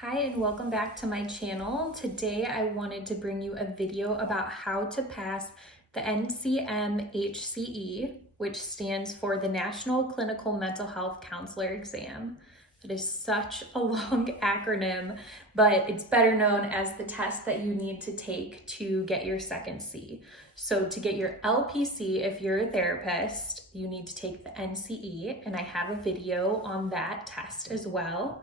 Hi and welcome back to my channel. Today I wanted to bring you a video about how to pass the NCMHCE, which stands for the National Clinical Mental Health Counselor Exam. It is such a long acronym, but it's better known as the test that you need to take to get your second C. So to get your LPC, if you're a therapist, you need to take the NCE, and I have a video on that test as well.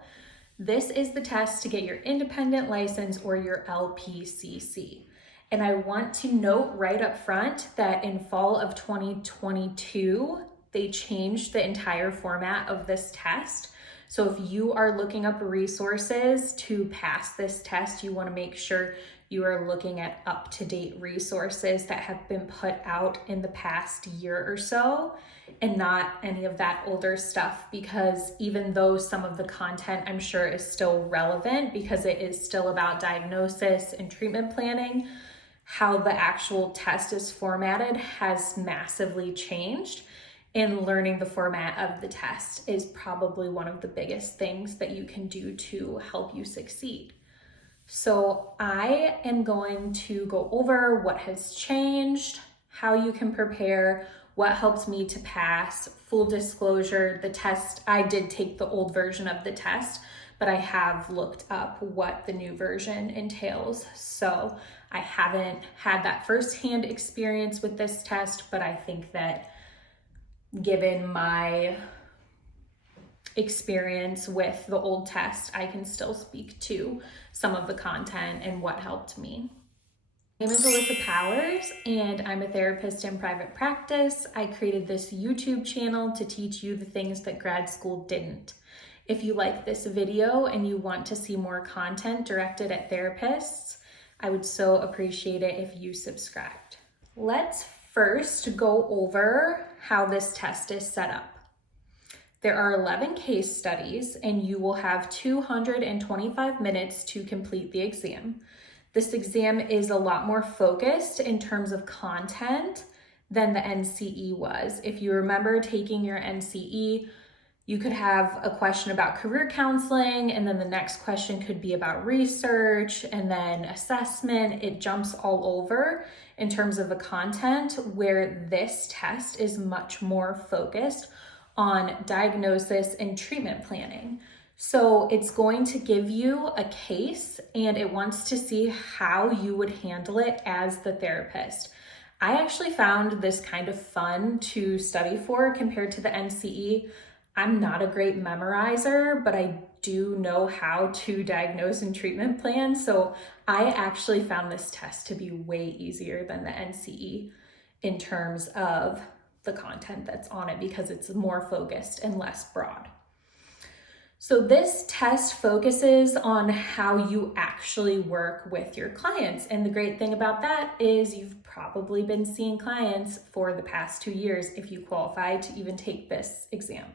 This is the test to get your independent license or your LPCC. And I want to note right up front that in fall of 2022, they changed the entire format of this test. So if you are looking up resources to pass this test, you want to make sure you are looking at up-to-date resources that have been put out in the past year or so, and not any of that older stuff, because even though some of the content I'm sure is still relevant because it is still about diagnosis and treatment planning, how the actual test is formatted has massively changed. And learning the format of the test is probably one of the biggest things that you can do to help you succeed. So I am going to go over what has changed, how you can prepare, what helps me to pass. Full disclosure, the test, I did take the old version of the test, but I have looked up what the new version entails. So I haven't had that firsthand experience with this test, but I think that given my experience with the old test, I can still speak to some of the content and what helped me. My name is Alyssa Powers, and I'm a therapist in private practice. I created this YouTube channel to teach you the things that grad school didn't. If you like this video and you want to see more content directed at therapists, I would so appreciate it if you subscribed. Let's first go over how this test is set up. There are 11 case studies, and you will have 225 minutes to complete the exam. This exam is a lot more focused in terms of content than the NCE was. If you remember taking your NCE, you could have a question about career counseling, and then the next question could be about research, and then assessment. It jumps all over in terms of the content, where this test is much more focused on diagnosis and treatment planning. So it's going to give you a case, and it wants to see how you would handle it as the therapist. I actually found this kind of fun to study for compared to the NCE. I'm not a great memorizer, but I do know how to diagnose and treatment plan. So I actually found this test to be way easier than the NCE in terms of the content that's on it, because it's more focused and less broad. So this test focuses on how you actually work with your clients. And the great thing about that is you've probably been seeing clients for the past 2 years if you qualify to even take this exam.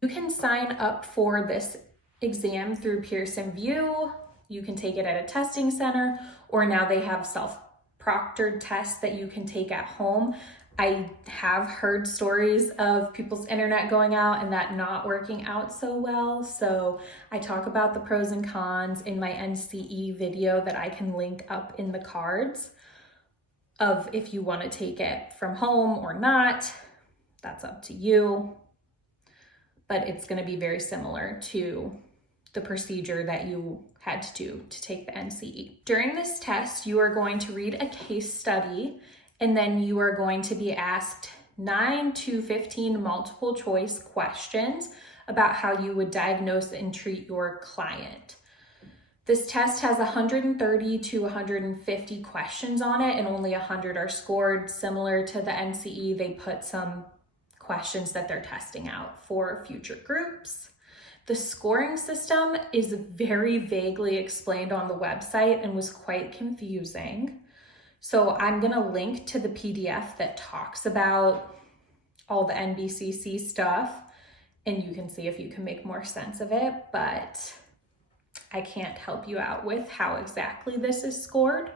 You can sign up for this exam through Pearson VUE. You can take it at a testing center, or now they have self-proctored tests that you can take at home. I have heard stories of people's internet going out and that not working out so well. So I talk about the pros and cons in my NCE video that I can link up in the cards of if you want to take it from home or not. That's up to you. But it's going to be very similar to the procedure that you had to do to take the NCE. During this test, you are going to read a case study, and then you are going to be asked 9 to 15 multiple choice questions about how you would diagnose and treat your client. This test has 130 to 150 questions on it, and only 100 are scored. Similar to the NCE, they put some questions that they're testing out for future groups. The scoring system is very vaguely explained on the website and was quite confusing. So I'm going to link to the PDF that talks about all the NBCC stuff, and you can see if you can make more sense of it, but I can't help you out with how exactly this is scored.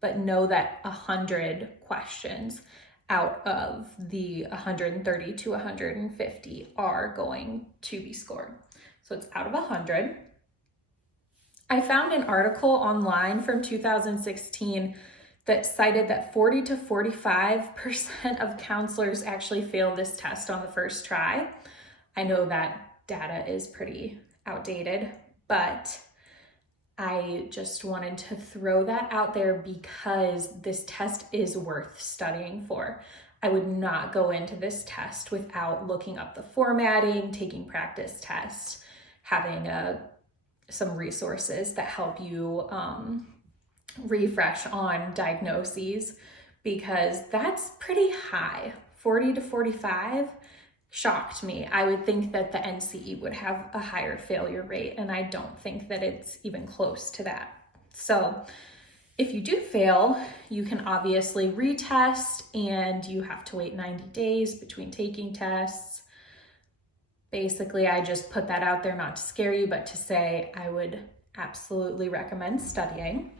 But know that 100 questions out of the 130 to 150 are going to be scored. So it's out of 100. I found an article online from 2016 that cited that 40 to 45% of counselors actually fail this test on the first try. I know that data is pretty outdated, but I just wanted to throw that out there because this test is worth studying for. I would not go into this test without looking up the formatting, taking practice tests, having some resources that help you refresh on diagnoses, because that's pretty high. 40 to 45 shocked me. I would think that the NCE would have a higher failure rate, and I don't think that it's even close to that. So if you do fail, you can obviously retest, and you have to wait 90 days between taking tests. Basically, I just put that out there not to scare you, but to say I would absolutely recommend studying.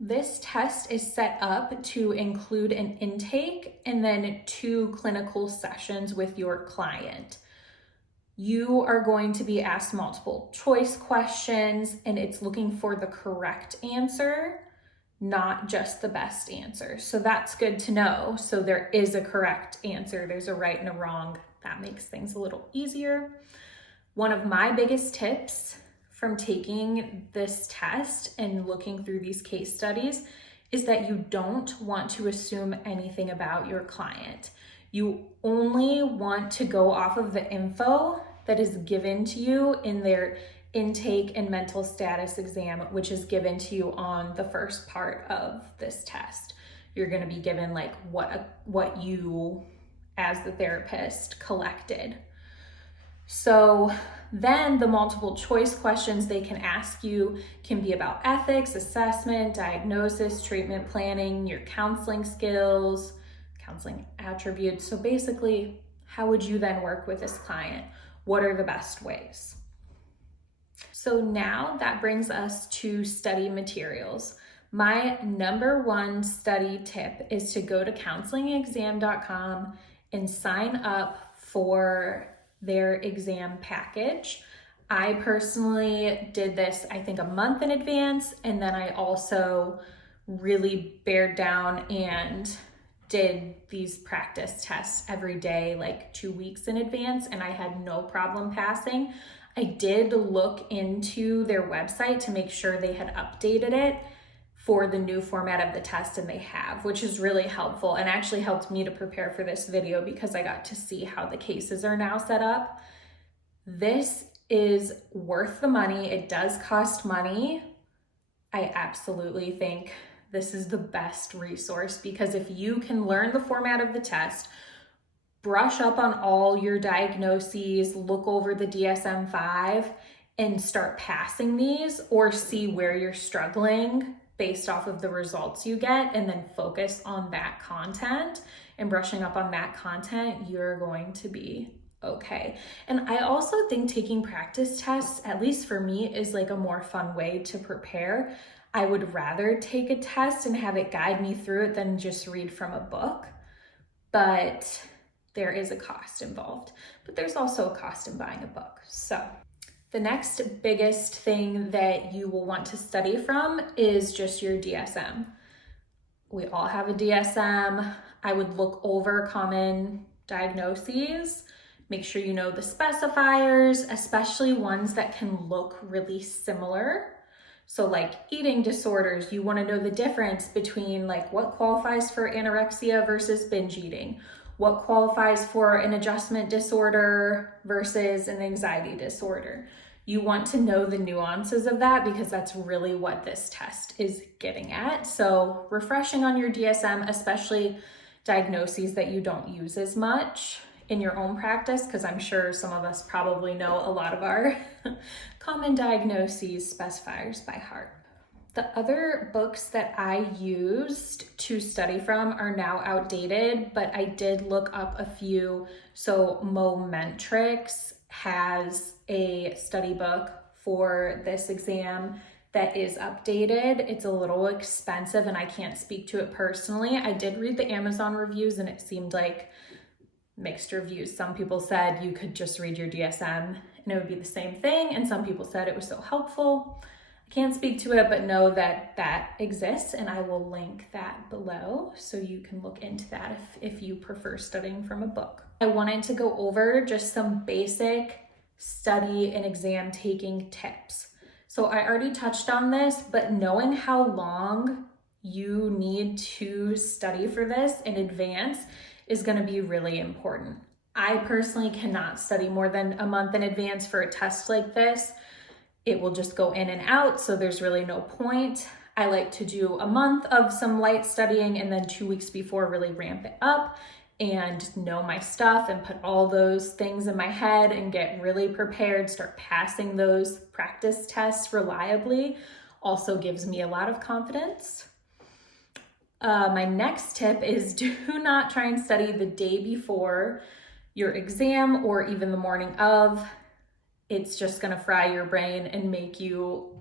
This test is set up to include an intake and then 2 clinical sessions with your client. You are going to be asked multiple choice questions, and it's looking for the correct answer, not just the best answer. So that's good to know. So there is a correct answer. There's a right and a wrong. That makes things a little easier. One of my biggest tips from taking this test and looking through these case studies is that you don't want to assume anything about your client. You only want to go off of the info that is given to you in their intake and mental status exam, which is given to you on the first part of this test. You're going to be given like what you as the therapist collected. So then the multiple choice questions they can ask you can be about ethics, assessment, diagnosis, treatment planning, your counseling skills, counseling attributes. So basically, how would you then work with this client? What are the best ways? So now that brings us to study materials. My number one study tip is to go to counselingexam.com and sign up for their exam package. I personally did this, I think, a month in advance, and then I also really bared down and did these practice tests every day, like 2 weeks in advance, and I had no problem passing. I did look into their website to make sure they had updated it for the new format of the test, and they have, which is really helpful and actually helped me to prepare for this video because I got to see how the cases are now set up. This is worth the money. It does cost money. I absolutely think this is the best resource because if you can learn the format of the test, brush up on all your diagnoses, look over the DSM-5, and start passing these, or see where you're struggling based off of the results you get, and then focus on that content and brushing up on that content, you're going to be okay. And I also think taking practice tests, at least for me, is like a more fun way to prepare. I would rather take a test and have it guide me through it than just read from a book, but there is a cost involved, but there's also a cost in buying a book. So the next biggest thing that you will want to study from is just your DSM. We all have a DSM. I would look over common diagnoses, make sure you know the specifiers, especially ones that can look really similar. So like eating disorders, you want to know the difference between like what qualifies for anorexia versus binge eating, what qualifies for an adjustment disorder versus an anxiety disorder. You want to know the nuances of that because that's really what this test is getting at. So refreshing on your DSM, especially diagnoses that you don't use as much in your own practice, because I'm sure some of us probably know a lot of our common diagnoses specifiers by heart. The other books that I used to study from are now outdated, but I did look up a few. So Momentrix has a study book for this exam. that is updated. It's a little expensive and I can't speak to it personally. I did read the Amazon reviews and it seemed like mixed reviews. Some people said you could just read your DSM and it would be the same thing, and some people said it was so helpful. I can't speak to it, but know that that exists, and I will link that below so you can look into that if you prefer studying from a book. I wanted to go over just some basic study and exam taking tips. So I already touched on this, but knowing how long you need to study for this in advance is going to be really important. I personally cannot study more than a month in advance for a test like this. It will just go in and out, so there's really no point. I like to do a month of some light studying and then 2 weeks before really ramp it up and know my stuff and put all those things in my head and get really prepared, start passing those practice tests reliably. Also gives me a lot of confidence. My next tip is do not try and study the day before your exam or even the morning of. It's just gonna fry your brain and make you,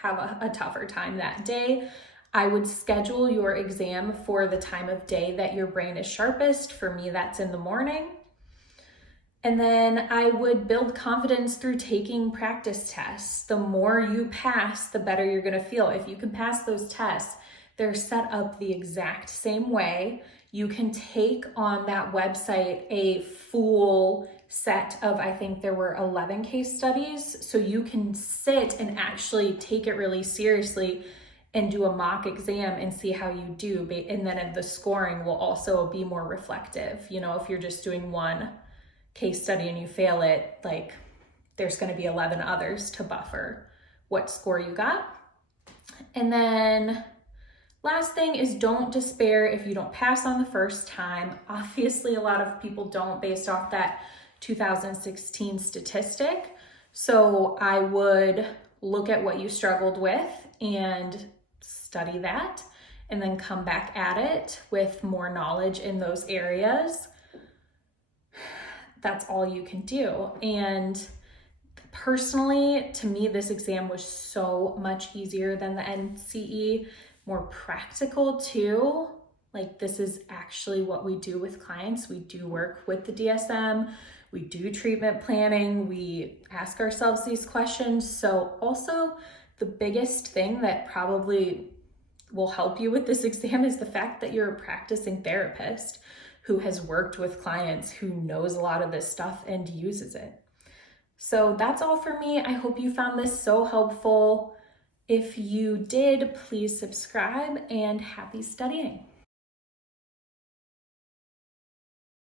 have a tougher time that day. I would schedule your exam for the time of day that your brain is sharpest. For me, that's in the morning. And then I would build confidence through taking practice tests. The more you pass, the better you're gonna feel. If you can pass those tests, they're set up the exact same way. You can take on that website a full set of, I think there were 11 case studies. So you can sit and actually take it really seriously and do a mock exam and see how you do. And then the scoring will also be more reflective. If you're just doing one case study and you fail it, like there's going to be 11 others to buffer what score you got. And then last thing is don't despair if you don't pass on the first time. Obviously, a lot of people don't based off that 2016 statistic. So I would look at what you struggled with and study that and then come back at it with more knowledge in those areas. That's all you can do. And personally, to me, this exam was so much easier than the NCE, more practical too. Like this is actually what we do with clients. We do work with the DSM. We do treatment planning. We ask ourselves these questions. So also the biggest thing that probably will help you with this exam is the fact that you're a practicing therapist who has worked with clients, who knows a lot of this stuff and uses it. So that's all for me. I hope you found this so helpful. If you did, please subscribe and happy studying.